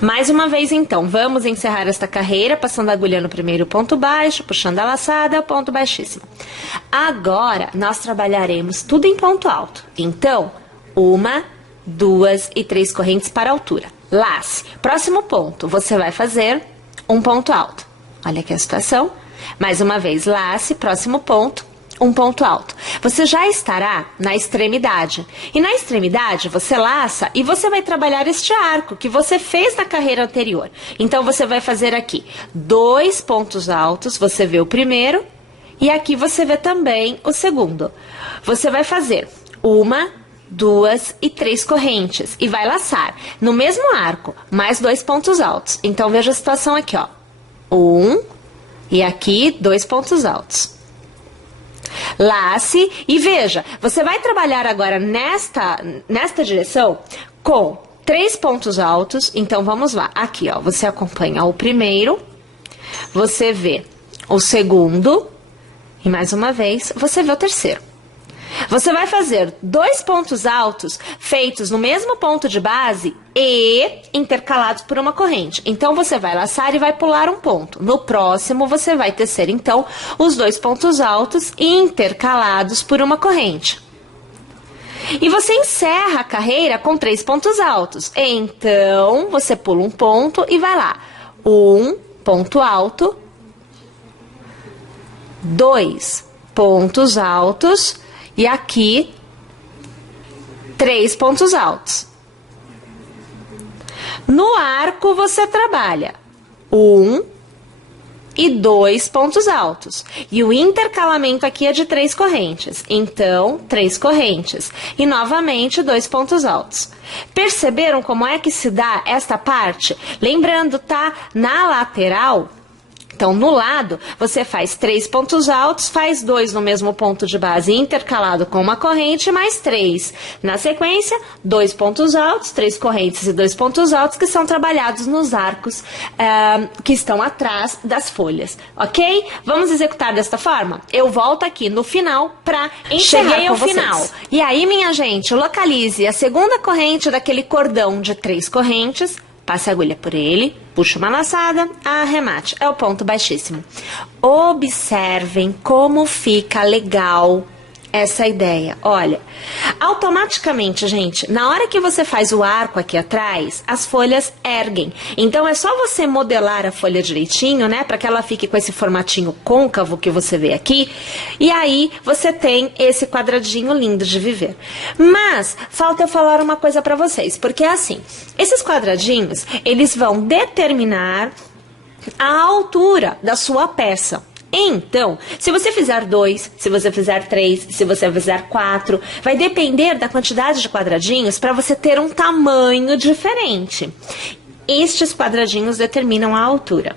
Mais uma vez, então, vamos encerrar esta carreira, passando a agulha no primeiro ponto baixo, puxando a laçada, ponto baixíssimo. Agora, nós trabalharemos tudo em ponto alto. Então, 1, 2 e 3 correntes para a altura. Lace. Próximo ponto, você vai fazer um ponto alto. Olha aqui a situação. Mais uma vez, lace, próximo ponto, um ponto alto. Você já estará na extremidade. E na extremidade, você laça e você vai trabalhar este arco que você fez na carreira anterior. Então, você vai fazer aqui 2 pontos altos, você vê o primeiro, e aqui você vê também o segundo. Você vai fazer 1, 2 e 3 correntes e vai laçar no mesmo arco, mais 2 pontos altos. Então, veja a situação aqui, ó. 1 e aqui 2 pontos altos. Lace e veja, você vai trabalhar agora nesta direção com 3 pontos altos. Então, vamos lá. Aqui, ó, você acompanha o primeiro, você vê o segundo e, mais uma vez, você vê o terceiro. Você vai fazer 2 pontos altos feitos no mesmo ponto de base e intercalados por uma corrente. Então, você vai laçar e vai pular um ponto. No próximo, você vai tecer, então, os 2 pontos altos intercalados por uma corrente. E você encerra a carreira com 3 pontos altos. Então, você pula um ponto e vai lá. 1 ponto alto, 2 pontos altos e aqui 3 pontos altos. No arco, você trabalha 1 e 2 pontos altos. E o intercalamento aqui é de 3 correntes. Então, 3 correntes. E, novamente, 2 pontos altos. Perceberam como é que se dá esta parte? Lembrando, tá? Na lateral... Então, no lado, você faz 3 pontos altos, faz 2 no mesmo ponto de base intercalado com uma corrente, mais 3. Na sequência, 2 pontos altos, 3 correntes e 2 pontos altos que são trabalhados nos arcos que estão atrás das folhas, ok? Vamos executar desta forma? Eu volto aqui no final para encerrar. Cheguei ao final. E aí, minha gente, localize a segunda corrente daquele cordão de 3 correntes. Passe a agulha por ele, puxa uma laçada, arremate. É o ponto baixíssimo. Observem como fica legal essa ideia. Olha, automaticamente, gente, na hora que você faz o arco aqui atrás, as folhas erguem. Então, é só você modelar a folha direitinho, né? Para que ela fique com esse formatinho côncavo que você vê aqui. E aí, você tem esse quadradinho lindo de viver. Mas, falta eu falar uma coisa para vocês. Porque é assim, esses quadradinhos, eles vão determinar a altura da sua peça. Então, se você fizer 2, se você fizer 3, se você fizer 4, vai depender da quantidade de quadradinhos para você ter um tamanho diferente. Estes quadradinhos determinam a altura.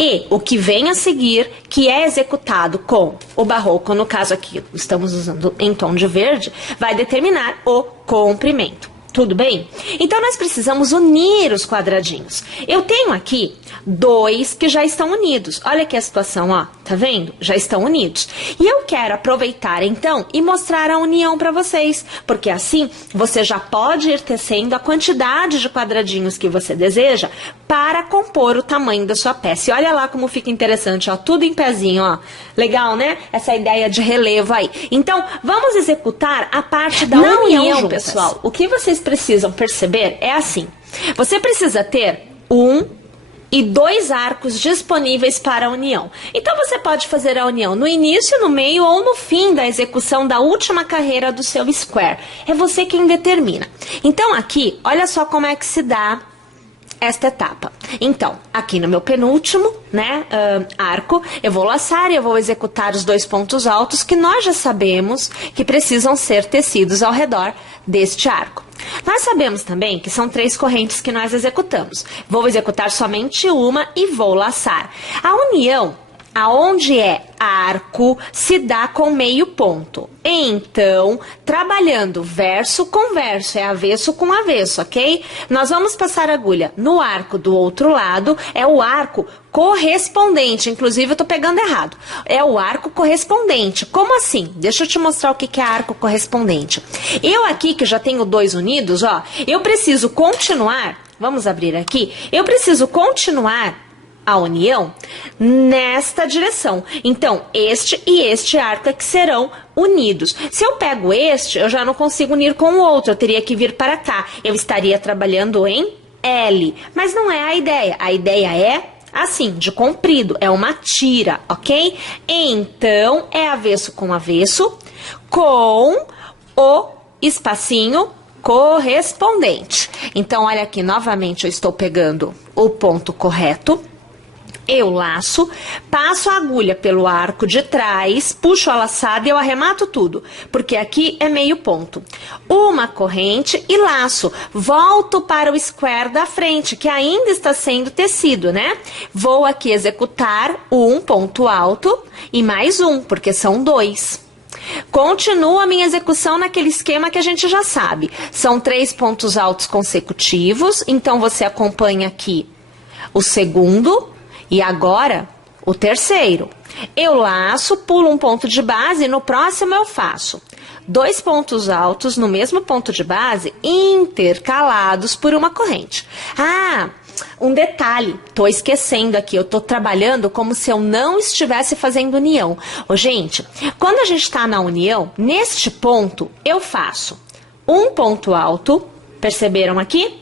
E o que vem a seguir, que é executado com o barroco, no caso aqui estamos usando em tom de verde, vai determinar o comprimento. Tudo bem? Então, nós precisamos unir os quadradinhos. Eu tenho aqui 2 que já estão unidos. Olha aqui a situação, ó. Tá vendo? Já estão unidos. E eu quero aproveitar, então, e mostrar a união para vocês. Porque assim, você já pode ir tecendo a quantidade de quadradinhos que você deseja para compor o tamanho da sua peça. E olha lá como fica interessante, ó. Tudo em pezinho, ó. Legal, né? Essa ideia de relevo aí. Então, vamos executar a parte da união, pessoal. O que vocês precisam perceber é assim. Você precisa ter 1 e 2 arcos disponíveis para a união. Então, você pode fazer a união no início, no meio ou no fim da execução da última carreira do seu square. É você quem determina. Então, aqui, olha só como é que se dá esta etapa. Então, aqui no meu penúltimo, né, arco, eu vou laçar e eu vou executar os 2 pontos altos que nós já sabemos que precisam ser tecidos ao redor deste arco. Nós sabemos também que são 3 correntes que nós executamos. Vou executar somente uma e vou laçar. A união, aonde é arco, se dá com meio ponto. Então, trabalhando verso com verso, é avesso com avesso, ok? Nós vamos passar a agulha no arco do outro lado, é o arco correspondente, inclusive eu tô pegando errado, é o arco correspondente. Como assim? Deixa eu te mostrar o que é arco correspondente. Eu aqui, que já tenho 2 unidos, ó, eu preciso continuar Vamos abrir aqui. Eu preciso continuar a união nesta direção. Então, este e este arco é que serão unidos. Se eu pego este, eu já não consigo unir com o outro, eu teria que vir para cá. Eu estaria trabalhando em L, mas não é a ideia. A ideia é assim, de comprido, é uma tira, ok? Então, é avesso com o espacinho correspondente. Então, olha aqui, novamente eu estou pegando o ponto correto. Eu laço, passo a agulha pelo arco de trás, puxo a laçada e eu arremato tudo, porque aqui é meio ponto. Uma corrente e laço. Volto para o square da frente, que ainda está sendo tecido, né? Vou aqui executar um ponto alto e mais um, porque são 2. Continuo a minha execução naquele esquema que a gente já sabe. São 3 pontos altos consecutivos, então você acompanha aqui o segundo. E agora, o terceiro. Eu laço, pulo um ponto de base e no próximo eu faço 2 pontos altos no mesmo ponto de base, intercalados por uma corrente. Ah, um detalhe, tô esquecendo aqui, eu tô trabalhando como se eu não estivesse fazendo união. Ô, gente, quando a gente tá na união, neste ponto, eu faço um ponto alto, perceberam aqui?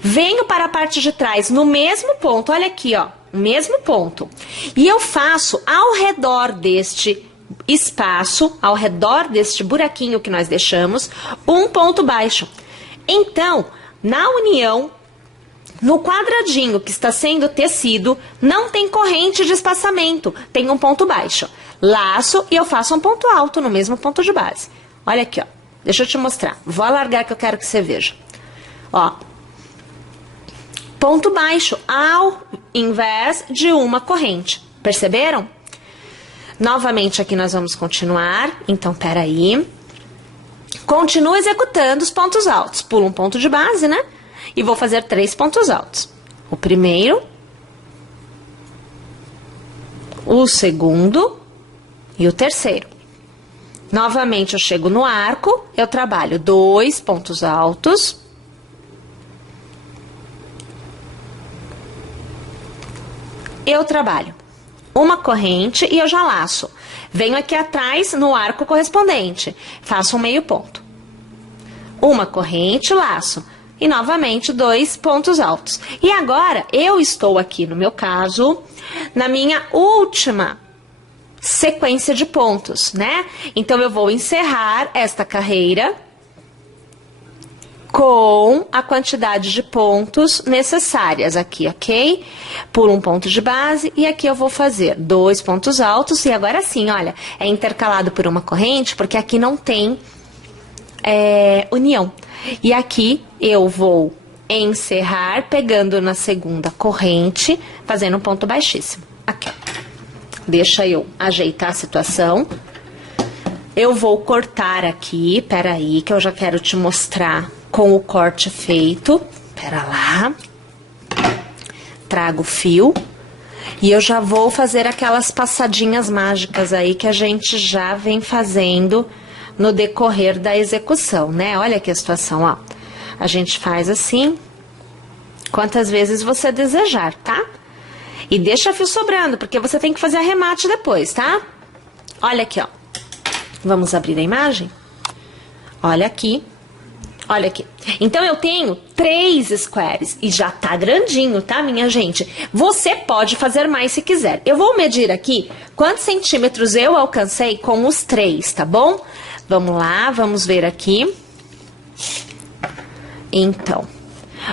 Venho para a parte de trás no mesmo ponto, olha aqui, ó, o mesmo ponto. E eu faço ao redor deste espaço, ao redor deste buraquinho que nós deixamos, um ponto baixo. Então, na união, no quadradinho que está sendo tecido, não tem corrente de espaçamento, tem um ponto baixo. Laço e eu faço um ponto alto no mesmo ponto de base. Olha aqui, ó, deixa eu te mostrar. Vou alargar que eu quero que você veja. Ó. Ponto baixo ao invés de uma corrente. Perceberam? Novamente aqui nós vamos continuar. Então, peraí. Continuo executando os pontos altos. Pulo um ponto de base, né? E vou fazer 3 pontos altos. O primeiro, o segundo e o terceiro. Novamente eu chego no arco, eu trabalho 2 pontos altos. Eu trabalho uma corrente e eu já laço. Venho aqui atrás no arco correspondente, faço um meio ponto. Uma corrente, laço. E novamente 2 pontos altos. E agora eu estou aqui, no meu caso, na minha última sequência de pontos, né? Então eu vou encerrar esta carreira com a quantidade de pontos necessárias aqui, ok? Pulo um ponto de base e aqui eu vou fazer 2 pontos altos e agora sim, olha, é intercalado por uma corrente porque aqui não tem união. E aqui eu vou encerrar pegando na segunda corrente, fazendo um ponto baixíssimo. Aqui, deixa eu ajeitar a situação. Eu vou cortar aqui, peraí, que eu já quero te mostrar com o corte feito. Pera lá. Trago o fio. E eu já vou fazer aquelas passadinhas mágicas aí que a gente já vem fazendo no decorrer da execução, né? Olha aqui a situação, ó. A gente faz assim, quantas vezes você desejar, tá? E deixa fio sobrando, porque você tem que fazer arremate depois, tá? Olha aqui, ó. Vamos abrir a imagem? Olha aqui. Olha aqui. Então, eu tenho 3 squares e já tá grandinho, tá, minha gente? Você pode fazer mais se quiser. Eu vou medir aqui quantos centímetros eu alcancei com os 3, tá bom? Vamos lá, vamos ver aqui. Então,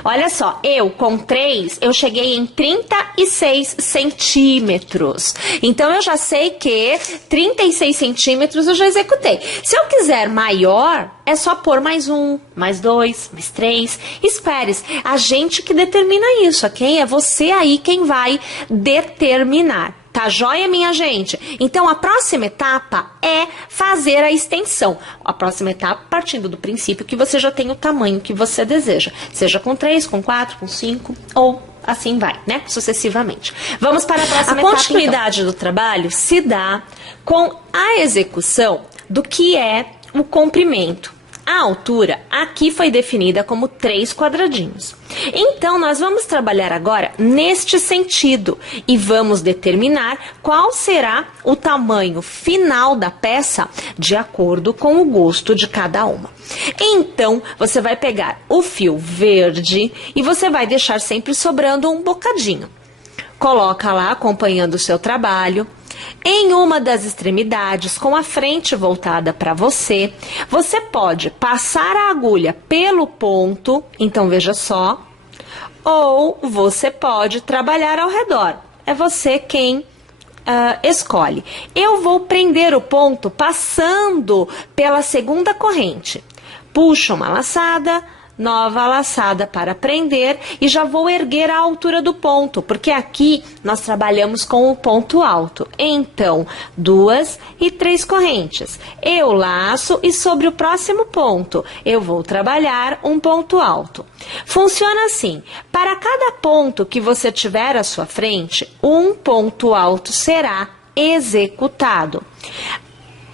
olha só, eu com 3, eu cheguei em 36 centímetros. Então, eu já sei que 36 centímetros eu já executei. Se eu quiser maior, é só pôr mais 1, mais 2, mais 3 squares. A gente que determina isso, ok? É você aí quem vai determinar. Tá joia, minha gente? Então, a próxima etapa é fazer a extensão. A próxima etapa partindo do princípio que você já tem o tamanho que você deseja. Seja com 3, com 4, com 5 ou assim vai, né? Sucessivamente. Vamos para a próxima etapa, a continuidade do trabalho se dá com a execução do que é o comprimento. A altura aqui foi definida como 3 quadradinhos. Então, nós vamos trabalhar agora neste sentido e vamos determinar qual será o tamanho final da peça de acordo com o gosto de cada uma. Então, você vai pegar o fio verde e você vai deixar sempre sobrando um bocadinho. Coloca lá, acompanhando o seu trabalho. Em uma das extremidades, com a frente voltada para você, você pode passar a agulha pelo ponto, então veja só, ou você pode trabalhar ao redor. É você quem escolhe. Eu vou prender o ponto passando pela segunda corrente. Puxo uma laçada, nova laçada para prender e já vou erguer a altura do ponto, porque aqui nós trabalhamos com o ponto alto. Então, 2 e 3 correntes. Eu laço e sobre o próximo ponto eu vou trabalhar um ponto alto. Funciona assim: para cada ponto que você tiver à sua frente, um ponto alto será executado.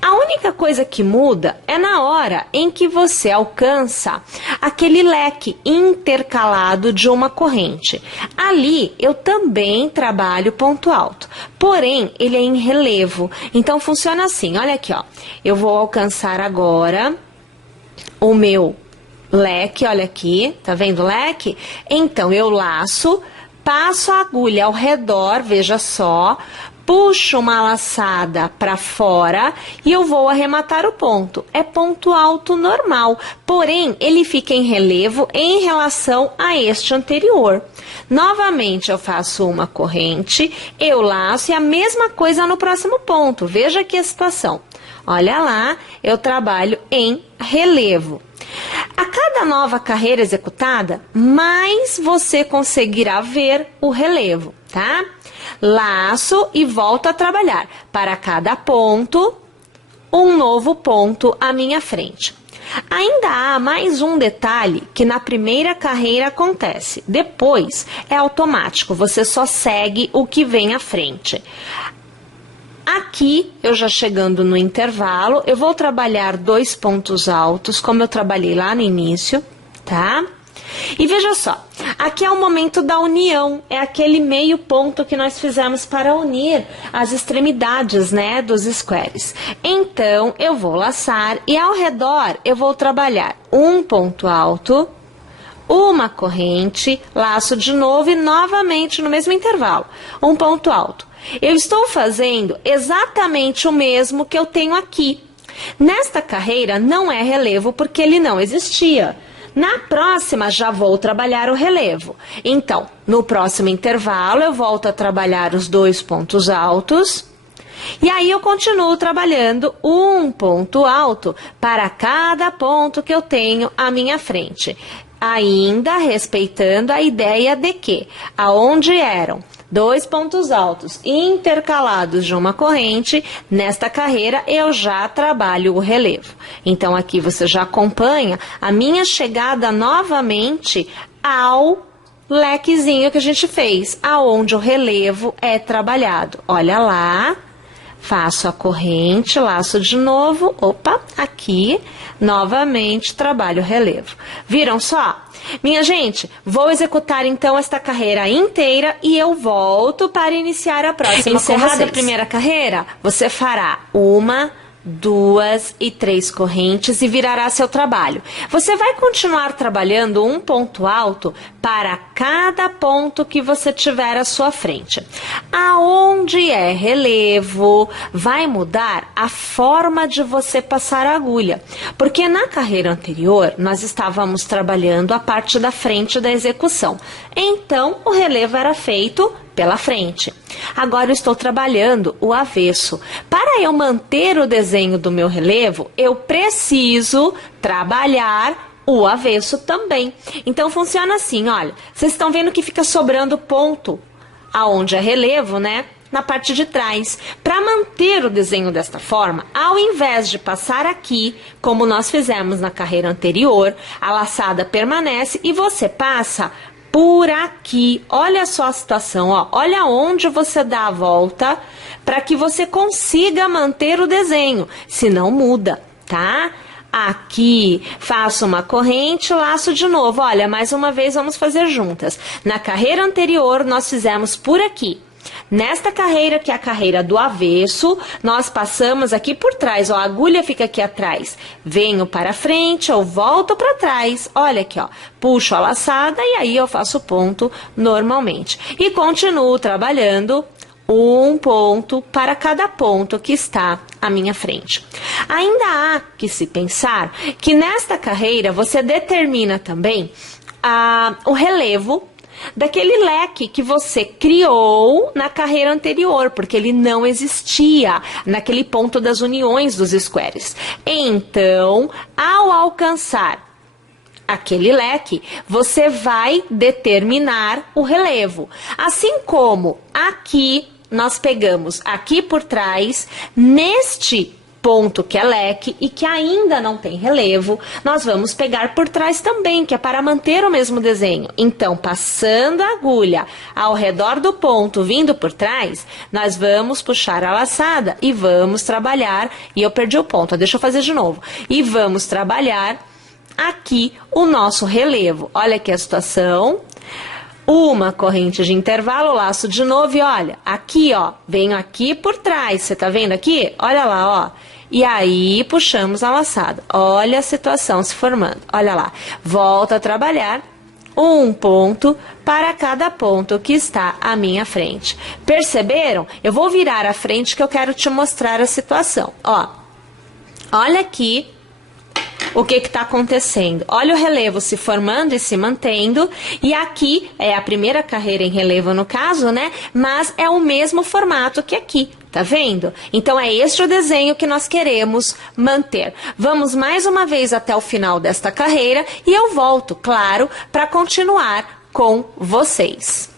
A única coisa que muda é na hora em que você alcança aquele leque intercalado de uma corrente. Ali eu também trabalho ponto alto, porém ele é em relevo. Então funciona assim, olha aqui, ó. Eu vou alcançar agora o meu leque, olha aqui, tá vendo o leque? Então eu laço, passo a agulha ao redor, veja só, puxo uma laçada para fora e eu vou arrematar o ponto. É ponto alto normal, porém ele fica em relevo em relação a este anterior. Novamente eu faço uma corrente, eu laço e a mesma coisa no próximo ponto. Veja aqui a situação. Olha lá, eu trabalho em relevo. A cada nova carreira executada, mais você conseguirá ver o relevo, tá? Laço e volto a trabalhar. Para cada ponto, um novo ponto à minha frente. Ainda há mais um detalhe que na primeira carreira acontece. Depois é automático, você só segue o que vem à frente. Aqui, eu já chegando no intervalo, eu vou trabalhar 2 pontos altos, como eu trabalhei lá no início, tá? E veja só, aqui é o momento da união, é aquele meio ponto que nós fizemos para unir as extremidades, né, dos squares. Então, eu vou laçar e ao redor eu vou trabalhar um ponto alto, uma corrente, laço de novo e novamente no mesmo intervalo, um ponto alto. Eu estou fazendo exatamente o mesmo que eu tenho aqui. Nesta carreira não é relevo porque ele não existia. Na próxima já vou trabalhar o relevo. Então, no próximo intervalo eu volto a trabalhar os 2 pontos altos. E aí eu continuo trabalhando um ponto alto para cada ponto que eu tenho à minha frente. Ainda respeitando a ideia de que, aonde eram 2 pontos altos intercalados de uma corrente, nesta carreira eu já trabalho o relevo. Então aqui você já acompanha a minha chegada novamente ao lequezinho que a gente fez, aonde o relevo é trabalhado. Olha lá, faço a corrente, laço de novo, opa, aqui, novamente trabalho o relevo. Viram só? Minha gente, vou executar então esta carreira inteira e eu volto para iniciar a próxima. Encerrada a primeira carreira, você fará 1, 2 e 3 correntes e virará seu trabalho. Você vai continuar trabalhando um ponto alto para cada ponto que você tiver à sua frente. Aonde é relevo, vai mudar a forma de você passar a agulha, porque na carreira anterior nós estávamos trabalhando a parte da frente da execução. Então, o relevo era feito pela frente. Agora eu estou trabalhando o avesso. Para eu manter o desenho do meu relevo, eu preciso trabalhar o avesso também. Então funciona assim, olha, vocês estão vendo que fica sobrando ponto aonde é relevo, né? Na parte de trás. Para manter o desenho desta forma, ao invés de passar aqui, como nós fizemos na carreira anterior, a laçada permanece e você passa por aqui. Olha só a situação, ó. Olha onde você dá a volta para que você consiga manter o desenho, senão muda, tá? aqui, faço uma corrente, laço de novo. Olha, mais uma vez vamos fazer juntas. Na carreira anterior, nós fizemos por aqui. Nesta carreira, que é a carreira do avesso, nós passamos aqui por trás, ó, a agulha fica aqui atrás. Venho para frente, eu volto para trás, olha aqui, ó, puxo a laçada e aí eu faço ponto normalmente. E continuo trabalhando um ponto para cada ponto que está à minha frente. Ainda há que se pensar que nesta carreira você determina também o relevo daquele leque que você criou na carreira anterior, porque ele não existia naquele ponto das uniões dos squares. Então, ao alcançar aquele leque, você vai determinar o relevo. Assim como aqui, nós pegamos aqui por trás, neste ponto que é leque e que ainda não tem relevo, nós vamos pegar por trás também, que é para manter o mesmo desenho. Então, passando a agulha ao redor do ponto, vindo por trás, nós vamos puxar a laçada e vamos trabalhar, e eu perdi o ponto, deixa eu fazer de novo, e vamos trabalhar aqui o nosso relevo. Olha aqui a situação. Uma corrente de intervalo, laço de novo e olha, aqui ó, venho aqui por trás, você tá vendo aqui? Olha lá, ó. E aí, puxamos a laçada. Olha a situação se formando. Olha lá. Volto a trabalhar um ponto para cada ponto que está à minha frente. Perceberam? Eu vou virar a frente que eu quero te mostrar a situação. Ó, olha aqui o que está acontecendo. Olha o relevo se formando e se mantendo, e aqui é a primeira carreira em relevo no caso, né? Mas é o mesmo formato que aqui, tá vendo? Então é este o desenho que nós queremos manter. Vamos mais uma vez até o final desta carreira e eu volto, claro, para continuar com vocês.